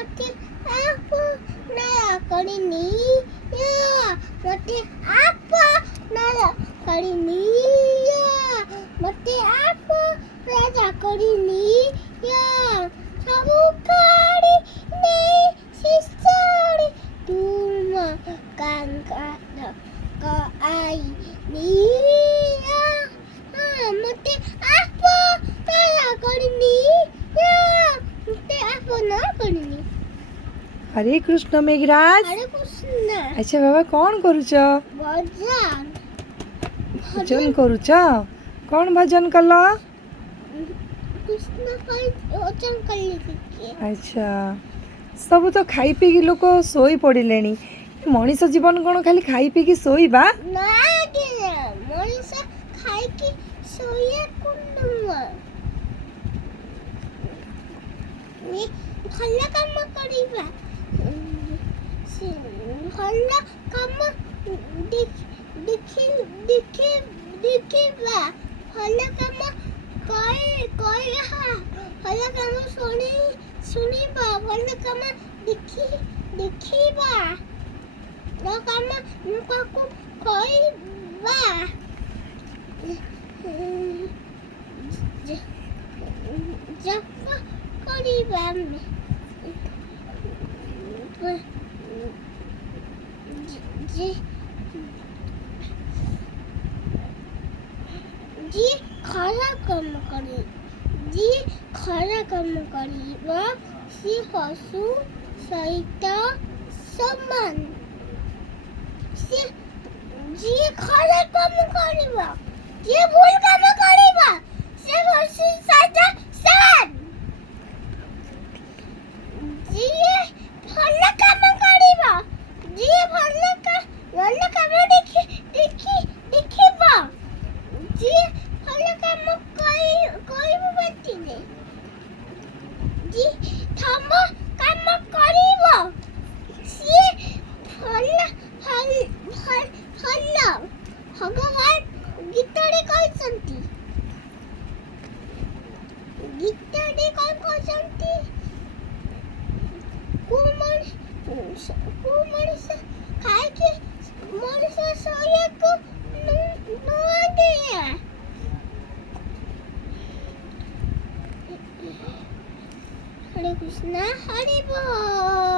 ମୋତେ ଆପଣାର କରିନିଅ ମୋତେ ଆପଣାର କରିନିଅ ମୋତେ ଆପଣାର କରିନିଅ ସବୁ କାଢ଼ି ନେଇ ଶିଶୁଡ଼ି ତୁମ କାଙ୍ଗର ଆଇ ନିଅ ମୋତେ ଆପଣାର କରିନିଅ ମୋତେ ଆପଣାର କରିନି। हरे कृष्ण मेघराज। हरे कृष्ण। अच्छा बाबा कौन करुच? भजन भजन करुच? कौन भजन कल? कृष्ण भजन कली। अच्छा सब तो खाई पी की लोक सोई पड़े मनीष जीवन कौन खाली खाई पी की सोईबा? ना मनीष खाई की सोया ଭଲ କାମ କରିବା ଭଲ କାମ ଦେଖିବା ଭଲ କାମ କହିବା ଭଲ କାମ ଶୁଣିବା ଭଲ କାମ ଦେଖିବା ଭଲ କାମ ଲୋକକୁ କହିବା ଜପ କରିବା ଯିଏ ଖରାପ କାମ କରିବ ସେ ପଶୁ ସହିତ ସମାନ। ଯିଏ ଖରାପ କାମ କରିବ ଯିଏ ଭୁଲ କାମ କରିବ ସେ ପଶୁ ସହିତ ସମାନ। ଯିଏ ଭଲ କାମ କରିବ ଯିଏ ଭଲ କାମ ଦେଖିବ ଯିଏ ଭଲ କାମ କହିବ ବାଟିଲେ ଯିଏ ତମ କାମ କରିବ ସିଏ ଭଲ ଭଗବାନ ଗୀତାରେ କହିଛନ୍ତି। ଗୀତାରେ କ'ଣ କହିଛନ୍ତି? ମଣିଷ ଖାଇକି ମଣିଷ ଶୋଇବାକୁ ନଦିଏ। ହରେ କୃଷ୍ଣ ହରେ ବୋଲ।